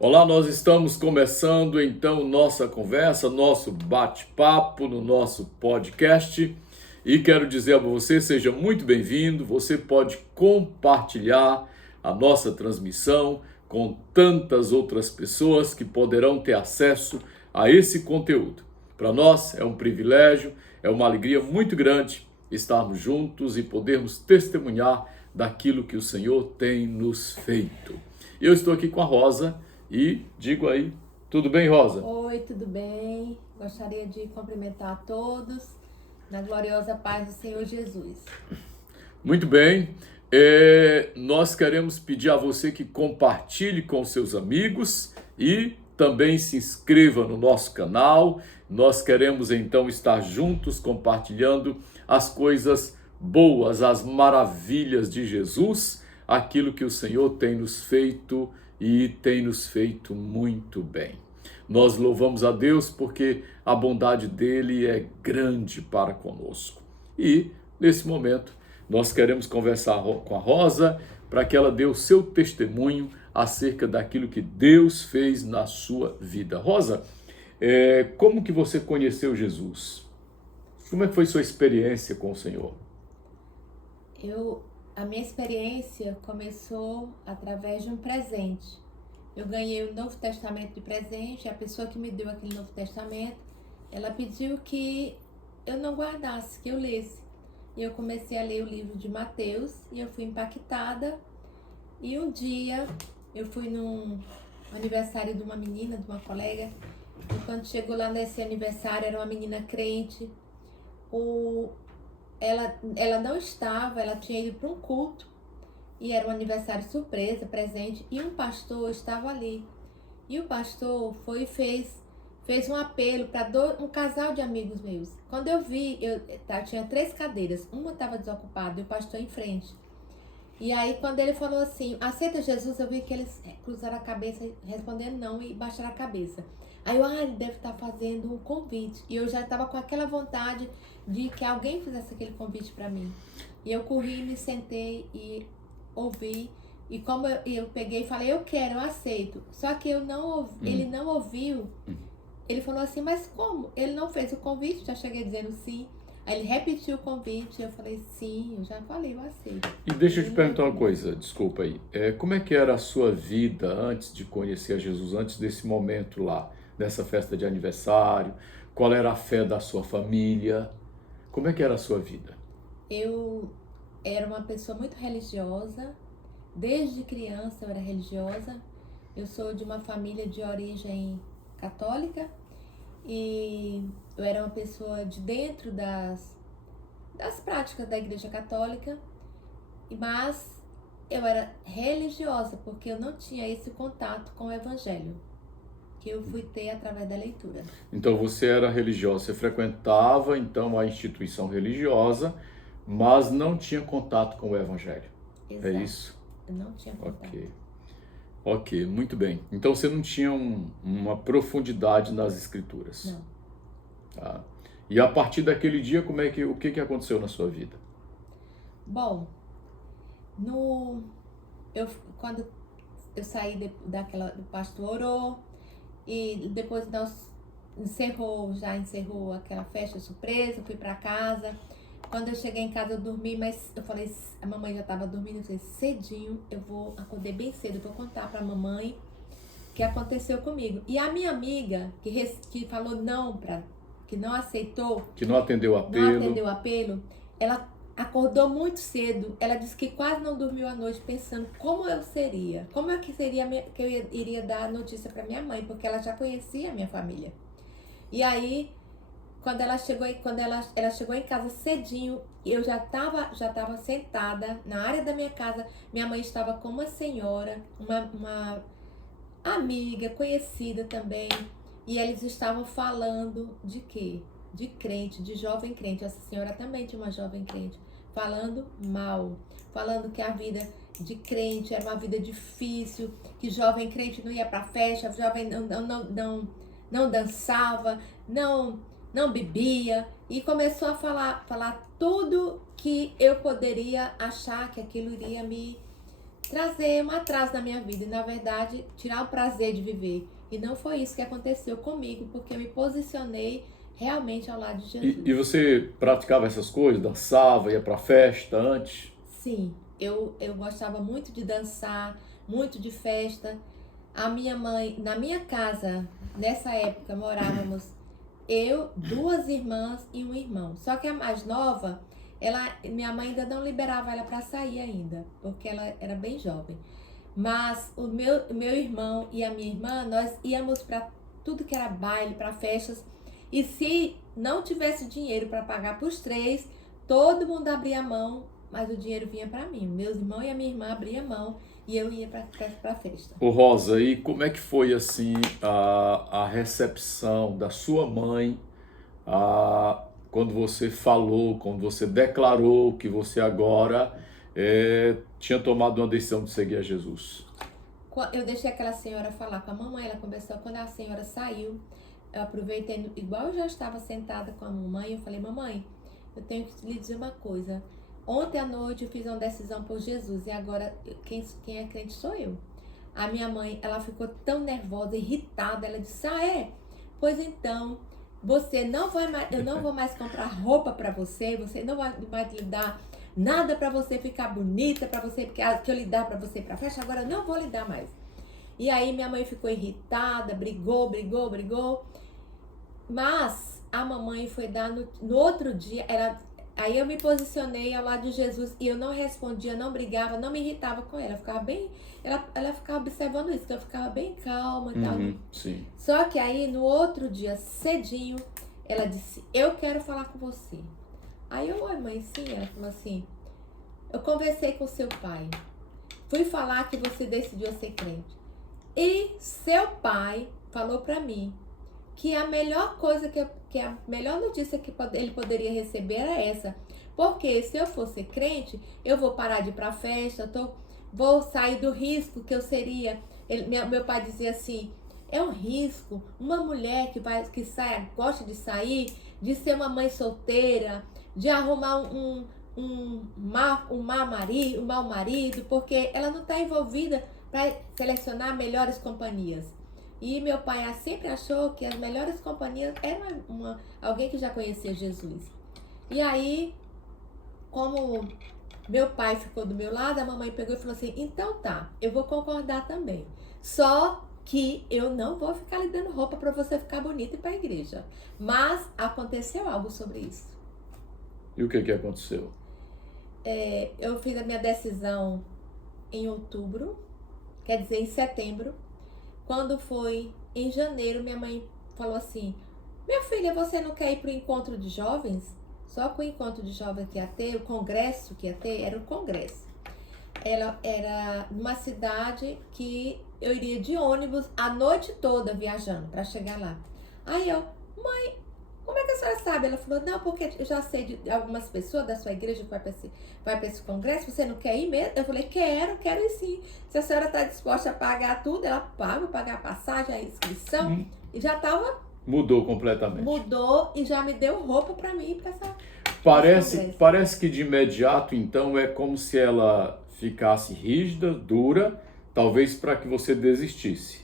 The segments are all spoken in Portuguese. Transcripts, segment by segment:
Olá, nós estamos começando então nossa conversa, nosso bate-papo no nosso podcast e quero dizer a você, seja muito bem-vindo, você pode compartilhar a nossa transmissão com tantas outras pessoas que poderão ter acesso a esse conteúdo. Para nós é um privilégio, é uma alegria muito grande estarmos juntos e podermos testemunhar daquilo que o Senhor tem nos feito. Eu estou aqui com a Rosa e digo aí, tudo bem, Rosa? Oi, tudo bem? Gostaria de cumprimentar a todos na gloriosa paz do Senhor Jesus. Muito bem, nós queremos pedir a você que compartilhe com seus amigos e também se inscreva no nosso canal. Nós queremos então estar juntos compartilhando as coisas boas, as maravilhas de Jesus, aquilo que o Senhor tem nos feito e tem nos feito muito bem. Nós louvamos a Deus porque a bondade dele é grande para conosco. E nesse momento nós queremos conversar com a Rosa para que ela dê o seu testemunho acerca daquilo que Deus fez na sua vida. Rosa, como que você conheceu Jesus? Como é que foi sua experiência com o Senhor? A minha experiência começou através de um presente. Eu ganhei o Novo Testamento de presente, a pessoa que me deu aquele Novo Testamento, ela pediu que eu não guardasse, que eu lesse. E eu comecei a ler o livro de Mateus e eu fui impactada. E um dia eu fui num aniversário de uma menina, de uma colega, e quando chegou lá nesse aniversário, era uma menina crente. Ela não estava, ela tinha ido para um culto e era um aniversário surpresa, presente, e um pastor estava ali. E o pastor foi e fez um apelo para um casal de amigos meus. Quando eu vi, tinha 3 cadeiras, uma estava desocupada e o pastor em frente. E aí quando ele falou assim, aceita Jesus, eu vi que eles cruzaram a cabeça respondendo não e baixaram a cabeça. Aí ele deve estar fazendo um convite. E eu já estava com aquela vontade de que alguém fizesse aquele convite para mim. E eu corri, me sentei e ouvi. E como eu peguei e falei, eu quero, eu aceito. Só que eu não ouvi, ele não ouviu. Ele falou assim, mas como? Ele não fez o convite, já cheguei dizendo sim. Aí ele repetiu o convite, eu falei, sim, eu já falei, eu aceito. E deixa eu te perguntar uma coisa, desculpa aí. Como é que era a sua vida antes de conhecer a Jesus, antes desse momento lá, dessa festa de aniversário? Qual era a fé da sua família? Como é que era a sua vida? Eu era uma pessoa muito religiosa, desde criança eu era religiosa. Eu sou de uma família de origem católica e eu era uma pessoa de dentro das práticas da Igreja Católica, mas eu era religiosa porque eu não tinha esse contato com o Evangelho, que eu fui ter através da leitura. Então você era religiosa, você frequentava então a instituição religiosa, mas não tinha contato com o Evangelho. Exato. É isso? Eu não tinha contato. Ok, muito bem. Então você não tinha uma profundidade nas escrituras. Não. Tá. E a partir daquele dia, o que aconteceu na sua vida? Bom, quando eu saí o pastor orou e depois já encerrou aquela festa surpresa, fui para casa. Quando eu cheguei em casa eu dormi, mas eu falei, a mamãe já estava dormindo, eu falei, cedinho, acordei bem cedo, eu vou contar para a mamãe o que aconteceu comigo. E a minha amiga, que falou não, que não aceitou, que não atendeu o apelo, ela acordou muito cedo, ela disse que quase não dormiu a noite pensando como eu seria, que eu iria dar a notícia para minha mãe, porque ela já conhecia a minha família. E aí, quando ela chegou em casa cedinho, eu já estava sentada na área da minha casa. Minha mãe estava com uma senhora, uma amiga conhecida também, e eles estavam falando de quê? De crente, de jovem crente. Essa senhora também tinha uma jovem crente, falando mal, falando que a vida de crente era uma vida difícil, que jovem crente não ia para festa, jovem não dançava, não bebia, e começou a falar tudo que eu poderia achar que aquilo iria me trazer um atraso na minha vida e, na verdade, tirar o prazer de viver. E não foi isso que aconteceu comigo, porque eu me posicionei realmente ao lado de Jesus. E você praticava essas coisas? Dançava, ia pra festa antes? Sim, eu gostava muito de dançar, muito de festa. A minha mãe, na minha casa, nessa época, morávamos eu, duas irmãs e um irmão. Só que a mais nova, minha mãe ainda não liberava ela para sair ainda, porque ela era bem jovem. Mas o meu irmão e a minha irmã, nós íamos para tudo que era baile, para festas. E se não tivesse dinheiro para pagar para os três, todo mundo abria mão, mas o dinheiro vinha para mim. Meus irmãos e a minha irmã abriam mão e eu ia para a festa. Ô Rosa, e como é que foi assim a recepção da sua mãe quando você falou, quando você declarou que você agora tinha tomado uma decisão de seguir a Jesus? Eu deixei aquela senhora falar com a mamãe, ela conversou. Quando a senhora saiu, eu aproveitei, igual eu já estava sentada com a mamãe, eu falei: mamãe, eu tenho que lhe dizer uma coisa. Ontem à noite eu fiz uma decisão por Jesus e agora quem é crente sou eu. A minha mãe, ela ficou tão nervosa, irritada, ela disse: ah, é? Pois então, você não vai mais, eu não vou mais comprar roupa para você, você não vai mais lhe dar nada para você ficar bonita, para você, porque que eu lhe dar para você para festa, agora eu não vou lhe dar mais. E aí minha mãe ficou irritada, brigou. Mas a mamãe foi dar no outro dia, aí eu me posicionei ao lado de Jesus e eu não respondia, não brigava, não me irritava com ela. Ela ficava observando isso, que eu ficava bem calma e tal. Sim. Só que aí no outro dia, cedinho, ela disse: eu quero falar com você. Aí eu: oi mãe, sim. Ela falou assim: eu conversei com seu pai, fui falar que você decidiu ser crente. E seu pai falou pra mim que a melhor coisa, que a melhor notícia que ele poderia receber era essa. Porque se eu fosse crente, eu vou parar de ir pra festa, vou sair do risco que eu seria. Meu pai dizia assim: é um risco uma mulher que sai, gosta de sair, de ser uma mãe solteira, de arrumar um mau marido, porque ela não está envolvida para selecionar melhores companhias. E meu pai sempre achou que as melhores companhias eram alguém que já conhecia Jesus. E aí, como meu pai ficou do meu lado, a mamãe pegou e falou assim: então tá, eu vou concordar também. Só que eu não vou ficar lhe dando roupa para você ficar bonita e ir para a igreja. Mas aconteceu algo sobre isso. E o que aconteceu? Eu fiz a minha decisão em outubro, quer dizer, em setembro. Quando foi em janeiro, minha mãe falou assim: minha filha, você não quer ir para o encontro de jovens? Só que o encontro de jovens que ia ter, o congresso que ia ter, era o congresso. Ela era numa cidade que eu iria de ônibus a noite toda viajando para chegar lá. Aí eu: mãe, como é que a senhora sabe? Ela falou: não, porque eu já sei de algumas pessoas da sua igreja que vai para esse congresso, você não quer ir mesmo? Eu falei: quero ir sim. Se a senhora está disposta a pagar tudo, ela pagar a passagem, a inscrição, e já estava... Mudou completamente. Mudou e já me deu roupa para mim ir para essa... Parece que de imediato, então, é como se ela ficasse rígida, dura, talvez para que você desistisse.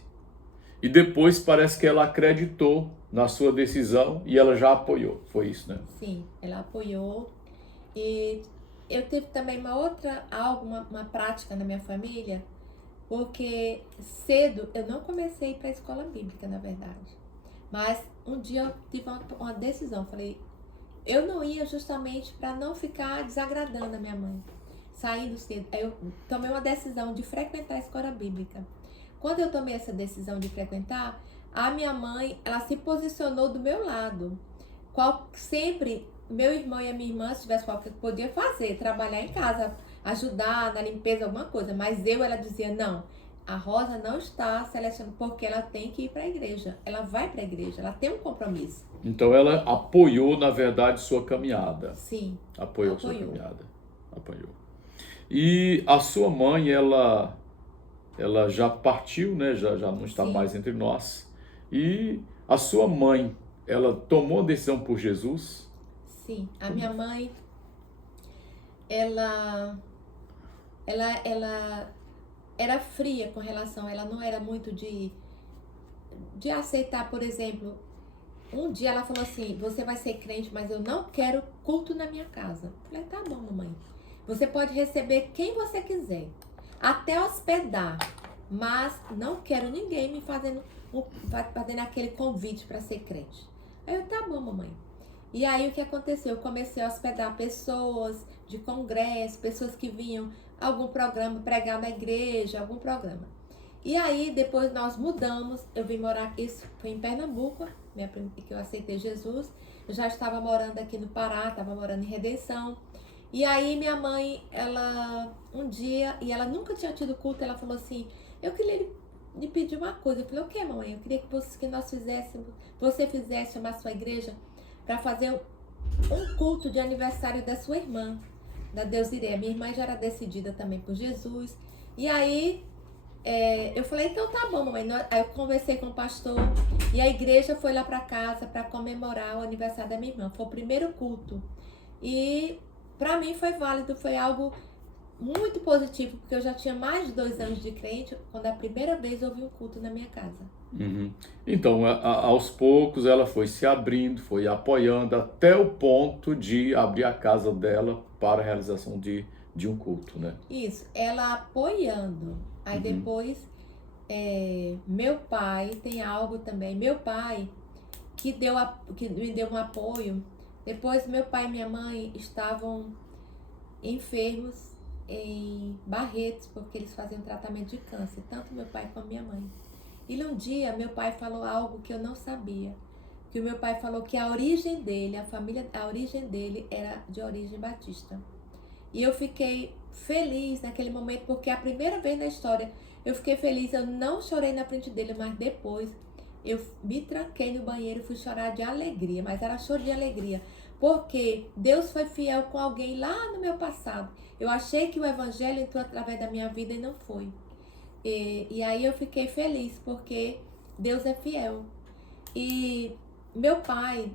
E depois parece que ela acreditou na sua decisão e ela já apoiou. Foi isso, né? Sim, ela apoiou. E eu tive também uma prática na minha família, porque cedo eu não comecei a ir para a escola bíblica, na verdade. Mas um dia eu tive uma decisão, falei, eu não ia justamente para não ficar desagradando a minha mãe, saindo cedo. Aí eu tomei uma decisão de frequentar a escola bíblica. Quando eu tomei essa decisão de frequentar, a minha mãe, ela se posicionou do meu lado. Sempre, meu irmão e a minha irmã, se tivesse qualquer coisa, podia fazer, trabalhar em casa, ajudar na limpeza, alguma coisa. Mas ela dizia: não, a Rosa não está selecionando, porque ela tem que ir para a igreja. Ela vai para a igreja, ela tem um compromisso. Então ela apoiou, na verdade, sua caminhada. Sim. Apoiou sua caminhada. Apoiou. E a sua mãe, ela já partiu, né? Já não está mais entre nós. E a sua mãe, ela tomou a decisão por Jesus? Sim, a minha mãe, ela era fria com relação, ela não era muito de aceitar, por exemplo. Um dia ela falou assim: você vai ser crente, mas eu não quero culto na minha casa. Eu falei: tá bom, mamãe. Você pode receber quem você quiser, até hospedar, mas não quero ninguém me fazendo aquele convite para ser crente. Aí eu: tá bom, mamãe. E aí o que aconteceu? Eu comecei a hospedar pessoas de congresso, pessoas que vinham algum programa, pregar na igreja, algum programa. E aí depois nós mudamos, eu vim morar, isso foi em Pernambuco, que eu aceitei Jesus. Eu já estava morando aqui no Pará, estava morando em Redenção. E aí minha mãe, ela um dia, e ela nunca tinha tido culto, ela falou assim: eu queria lhe pedir uma coisa. Eu falei: o que, mamãe? Eu queria que nós fizéssemos, você fizesse chamar sua igreja para fazer um culto de aniversário da sua irmã, da Deusirê. Minha irmã já era decidida também por Jesus. E aí eu falei: então tá bom, mamãe. Aí eu conversei com o pastor e a igreja foi lá para casa para comemorar o aniversário da minha irmã. Foi o primeiro culto. E para mim foi válido, foi algo muito positivo, porque eu já tinha mais de 2 anos de crente quando a primeira vez houve um culto na minha casa. Uhum. Então, aos poucos ela foi se abrindo, foi apoiando até o ponto de abrir a casa dela para a realização de um culto, né? Isso, ela apoiando. Aí depois, meu pai tem algo também. Meu pai que me deu um apoio. Depois meu pai e minha mãe estavam enfermos em Barretos, porque eles faziam tratamento de câncer, tanto meu pai como minha mãe. E um dia meu pai falou algo que eu não sabia. Que o meu pai falou que a origem dele, a origem dele era de origem batista. E eu fiquei feliz naquele momento, porque a primeira vez na história eu fiquei feliz. Eu não chorei na frente dele, mas depois eu me tranquei no banheiro e fui chorar de alegria, mas era choro de alegria, porque Deus foi fiel com alguém lá no meu passado. Eu achei que o evangelho entrou através da minha vida e não foi. E aí eu fiquei feliz, porque Deus é fiel. E meu pai,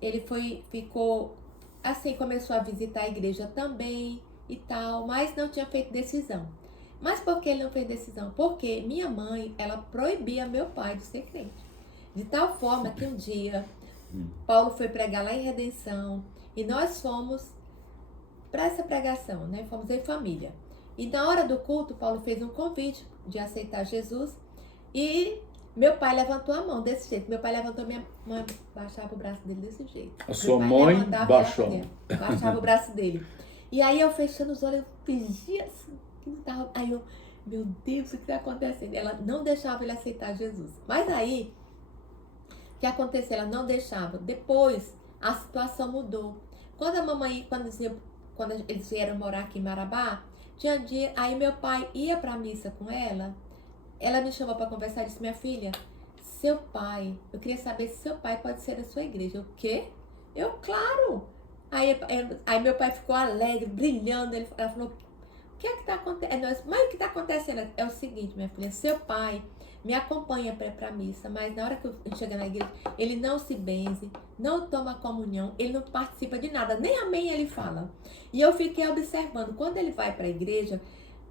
ele ficou assim, começou a visitar a igreja também e tal, mas não tinha feito decisão. Mas por que ele não fez decisão? Porque minha mãe, ela proibia meu pai de ser crente. De tal forma que um dia, Paulo foi pregar lá em Redenção e nós fomos para essa pregação, né? Fomos em família. E na hora do culto, Paulo fez um convite de aceitar Jesus e meu pai levantou a mão desse jeito. Meu pai levantou, minha mãe baixava o braço dele desse jeito. A sua mãe baixou. Baixava o braço dele. E aí eu fechando os olhos, eu fingia assim, que não tava. Aí eu, meu Deus, o que está acontecendo? Ela não deixava ele aceitar Jesus. Mas aí, o que aconteceu? Ela não deixava. Depois, a situação mudou. Quando a mamãe, quando eles vieram morar aqui em Marabá, tinha dia, aí meu pai ia para a missa com ela. Ela me chamou para conversar e disse: minha filha, seu pai, eu queria saber se seu pai pode ser da sua igreja. O quê? Eu, claro! Aí meu pai ficou alegre, brilhando. Ela falou: o que é que está acontecendo? Mas o que está acontecendo é o seguinte, minha filha, seu pai me acompanha para a missa, mas na hora que eu chegar na igreja, ele não se benze, não toma comunhão, ele não participa de nada, nem amém ele fala. E eu fiquei observando, quando ele vai para a igreja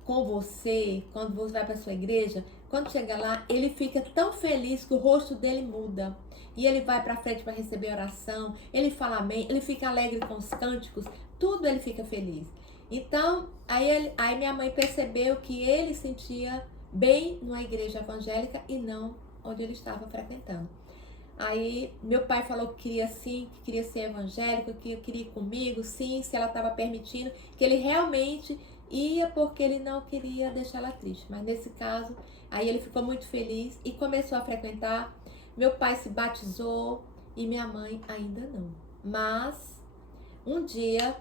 com você, quando você vai para sua igreja, quando chega lá, ele fica tão feliz que o rosto dele muda. E ele vai para frente para receber oração, ele fala amém, ele fica alegre com os cânticos, tudo ele fica feliz. Então, aí minha mãe percebeu que ele sentia bem numa igreja evangélica e não onde ele estava frequentando. Aí meu pai falou que queria sim, que queria ser evangélico, que queria ir comigo, sim, se ela estava permitindo, que ele realmente ia porque ele não queria deixar ela triste. Mas nesse caso, aí ele ficou muito feliz e começou a frequentar. Meu pai se batizou e minha mãe ainda não. Mas um dia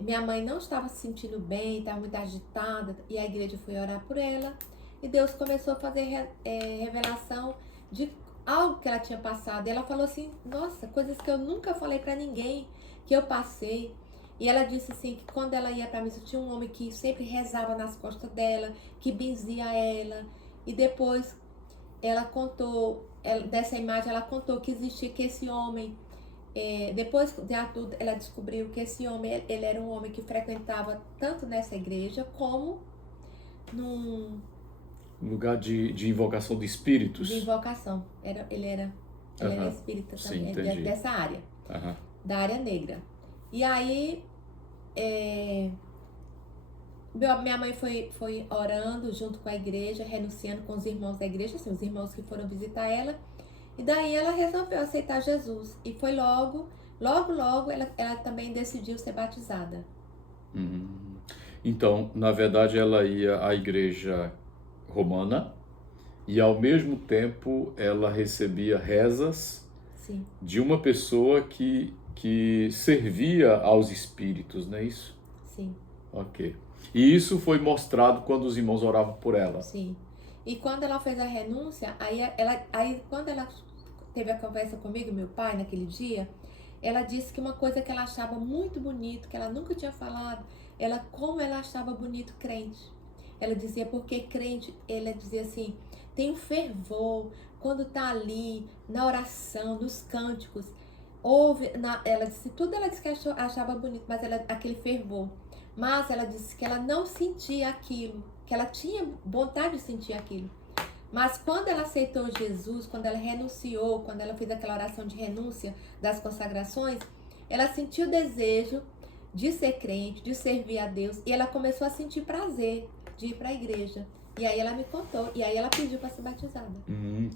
minha mãe não estava se sentindo bem, estava muito agitada e a igreja foi orar por ela. E Deus começou a fazer revelação de algo que ela tinha passado. E ela falou assim: nossa, coisas que eu nunca falei para ninguém, que eu passei. E ela disse assim, que quando ela ia para a missa, tinha um homem que sempre rezava nas costas dela, que benzia ela. E depois ela contou, dessa imagem, ela contou que existia, que esse homem, depois de tudo, ela descobriu que esse homem, ele era um homem que frequentava tanto nessa igreja, como num Lugar de invocação de espíritos. de invocação. Ele era espírita Sim, também, entendi. dessa área, Aham. da área negra. E aí, minha mãe foi orando junto com a igreja, renunciando com os irmãos da igreja, assim, os irmãos que foram visitar ela. E daí ela resolveu aceitar Jesus. E foi logo ela também decidiu ser batizada. Uhum. Então, na verdade, ela ia à igreja romana e, ao mesmo tempo, ela recebia rezas Sim, de uma pessoa que servia aos espíritos, não é isso? sim, Ok. E isso foi mostrado quando os irmãos oravam por ela. sim. E quando ela fez a renúncia, aí quando ela teve a conversa comigo, meu pai, naquele dia, ela disse que uma coisa que ela achava muito bonito, que ela nunca tinha falado, como ela achava bonito crente. Ela dizia, porque crente, ela dizia assim, tem um fervor, quando tá ali, na oração, nos cânticos, ela disse, tudo ela disse que achava bonito, mas aquele fervor. Mas ela disse que ela não sentia aquilo, que ela tinha vontade de sentir aquilo. Mas quando ela aceitou Jesus, quando ela renunciou, quando ela fez aquela oração de renúncia das consagrações, ela sentiu o desejo de ser crente, de servir a Deus, e ela começou a sentir prazer de ir para a igreja. E aí ela me contou, e aí ela pediu para ser batizada.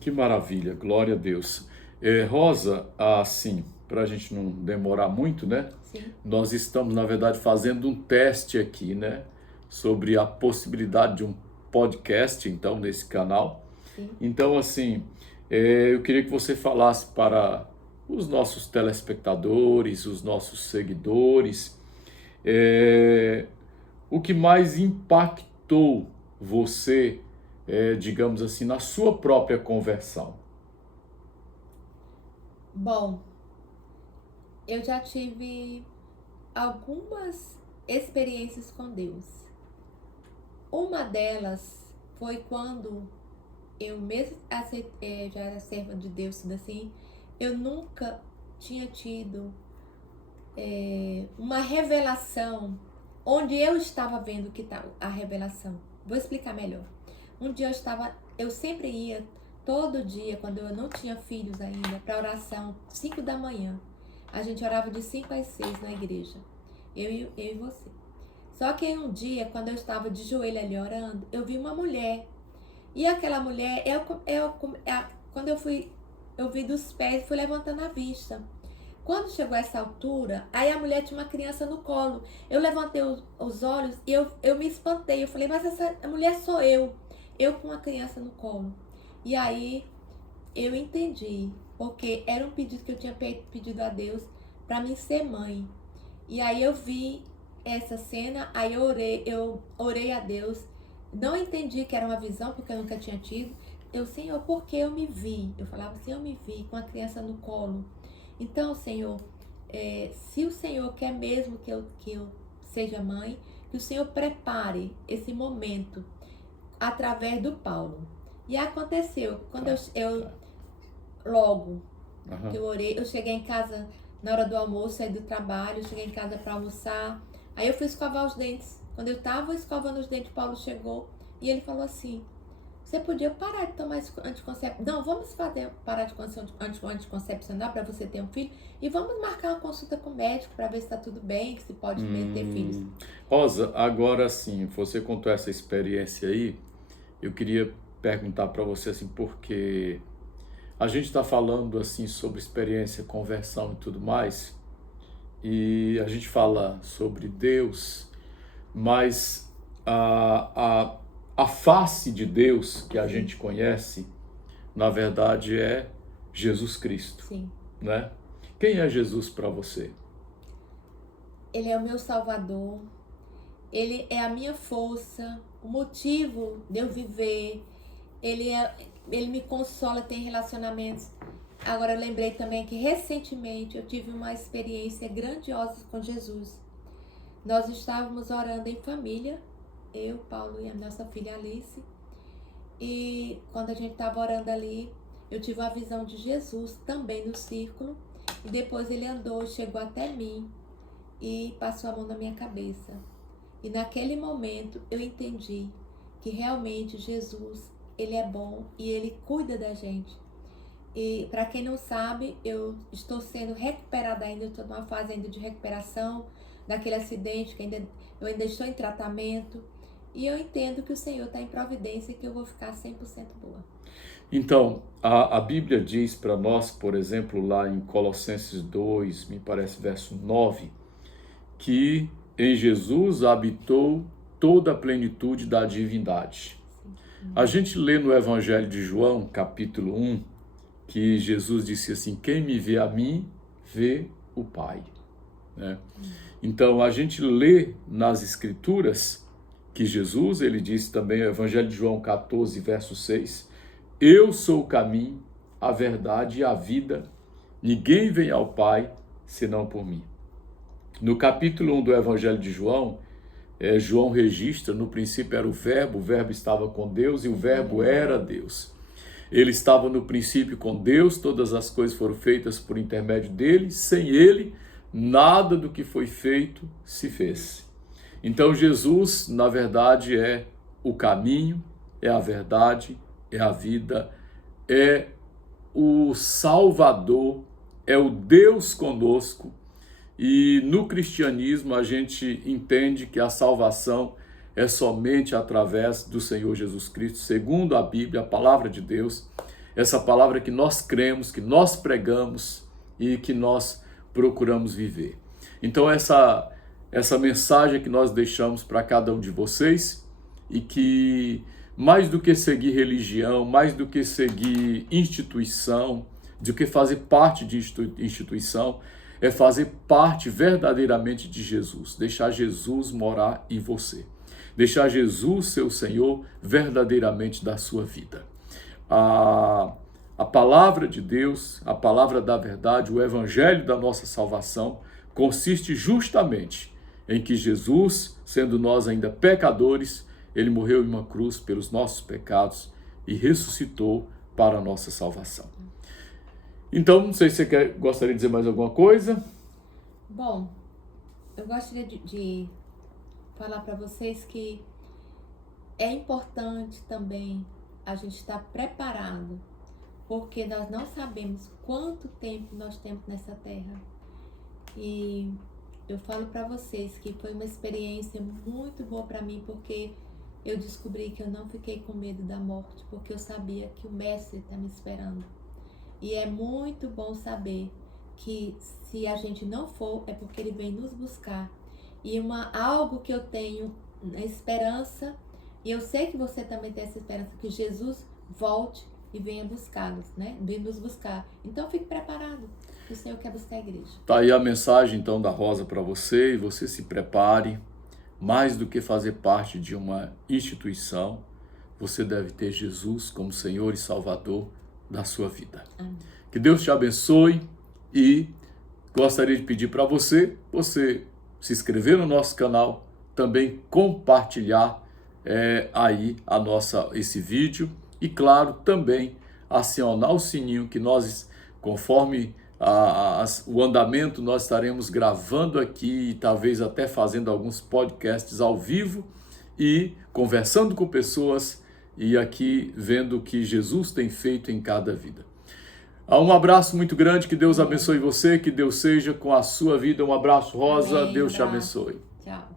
Que maravilha, glória a Deus. Rosa, assim, para a gente não demorar muito, né? Sim. Nós estamos, na verdade, fazendo um teste aqui, né? Sobre a possibilidade de um podcast, então, nesse canal. Sim. Então, assim, eu queria que você falasse para os nossos telespectadores, os nossos seguidores, o que mais impactou você, digamos assim, na sua própria conversão. Bom, eu já tive algumas experiências com Deus. Uma delas foi quando eu mesmo já era serva de Deus, tudo assim, eu nunca tinha tido uma revelação onde eu estava vendo que tá a revelação. Vou explicar melhor. Um dia eu sempre ia, todo dia, quando eu não tinha filhos ainda, para oração, 5 da manhã. A gente orava de 5 às 6 na igreja, eu e você. Só que um dia, quando eu estava de joelho ali orando, eu vi uma mulher. E aquela mulher, quando eu vi dos pés, fui levantando a vista. Quando chegou a essa altura, aí a mulher tinha uma criança no colo. Eu levantei os olhos e eu me espantei. Eu falei, mas essa mulher sou eu com uma criança no colo. E aí eu entendi, porque era um pedido que eu tinha pedido a Deus para mim ser mãe. E aí eu vi essa cena, aí eu orei a Deus. Não entendi que era uma visão, porque eu nunca tinha tido. Senhor, por que eu me vi? Eu falava assim, eu me vi com a criança no colo. Então, Senhor, se o Senhor quer mesmo que eu seja mãe, que o Senhor prepare esse momento através do Paulo. E aconteceu, quando logo que eu orei, eu cheguei em casa na hora do almoço, saí do trabalho, cheguei em casa para almoçar, aí eu fui escovar os dentes. Quando eu estava escovando os dentes, Paulo chegou e ele falou assim, você podia parar de tomar esse anticoncepcional. Não, vamos parar de anticoncepcional para você ter um filho e vamos marcar uma consulta com o médico para ver se está tudo bem, que se pode mesmo ter filhos. Rosa, agora sim, você contou essa experiência aí, eu queria perguntar para você assim, porque a gente está falando assim sobre experiência, conversão e tudo mais, e a gente fala sobre Deus, mas a face de Deus que a gente conhece, na verdade, é Jesus Cristo. Sim. Né? Quem é Jesus para você? Ele é o meu Salvador, ele é a minha força, o motivo de eu viver, ele me consola, tem relacionamentos. Agora eu lembrei também que recentemente eu tive uma experiência grandiosa com Jesus. Nós estávamos orando em família, eu, Paulo e a nossa filha Alice, e quando a gente estava orando ali, eu tive uma visão de Jesus também no círculo, e depois ele andou, chegou até mim e passou a mão na minha cabeça. E naquele momento eu entendi que realmente Jesus, ele é bom e ele cuida da gente. E para quem não sabe, eu estou sendo recuperada ainda, eu estou numa fase ainda de recuperação daquele acidente, que eu ainda estou em tratamento. E eu entendo que o Senhor está em providência e que eu vou ficar 100% boa. Então, a Bíblia diz para nós, por exemplo, lá em Colossenses 2, me parece verso 9, que em Jesus habitou toda a plenitude da divindade. A gente lê no Evangelho de João, capítulo 1, que Jesus disse assim: quem me vê a mim, vê o Pai. Né? Então, a gente lê nas Escrituras que Jesus, ele disse também, no Evangelho de João 14, verso 6, eu sou o caminho, a verdade e a vida, ninguém vem ao Pai senão por mim. No capítulo 1 do Evangelho de João, João registra, no princípio era o verbo estava com Deus e o verbo era Deus. Ele estava no princípio com Deus, todas as coisas foram feitas por intermédio dele, sem ele, nada do que foi feito se fez. Então Jesus, na verdade, é o caminho, é a verdade, é a vida, é o Salvador, é o Deus conosco. E no cristianismo a gente entende que a salvação é somente através do Senhor Jesus Cristo, segundo a Bíblia, a palavra de Deus, essa palavra que nós cremos, que nós pregamos e que nós procuramos viver. Então essa mensagem que nós deixamos para cada um de vocês, e que mais do que seguir religião, mais do que seguir instituição, do que fazer parte de instituição, é fazer parte verdadeiramente de Jesus, deixar Jesus morar em você, deixar Jesus ser o Senhor verdadeiramente da sua vida. A palavra de Deus, a palavra da verdade, o evangelho da nossa salvação, consiste justamente em que Jesus, sendo nós ainda pecadores, ele morreu em uma cruz pelos nossos pecados e ressuscitou para a nossa salvação. Então, não sei se você gostaria de dizer mais alguma coisa. Bom, eu gostaria de falar para vocês que é importante também a gente estar preparado, porque nós não sabemos quanto tempo nós temos nessa terra. E eu falo para vocês que foi uma experiência muito boa para mim, porque eu descobri que eu não fiquei com medo da morte, porque eu sabia que o Mestre está me esperando. E é muito bom saber que se a gente não for, é porque ele vem nos buscar. E algo que eu tenho na esperança, e eu sei que você também tem essa esperança, que Jesus volte e venha buscá-los, né? Venha nos buscar. Então fique preparado, que o Senhor quer buscar a igreja. Tá aí a mensagem então da Rosa para você, e você se prepare. Mais do que fazer parte de uma instituição, você deve ter Jesus como Senhor e Salvador da sua vida. Amém. Que Deus te abençoe, e gostaria de pedir para você se inscrever no nosso canal, também compartilhar aí esse vídeo, e claro, também acionar o sininho, que nós, conforme o andamento, nós estaremos gravando aqui e talvez até fazendo alguns podcasts ao vivo e conversando com pessoas e aqui vendo o que Jesus tem feito em cada vida. Um abraço muito grande, que Deus abençoe você, que Deus seja com a sua vida. Um abraço, Rosa. Amém, Deus te abraço. abençoe. Tchau.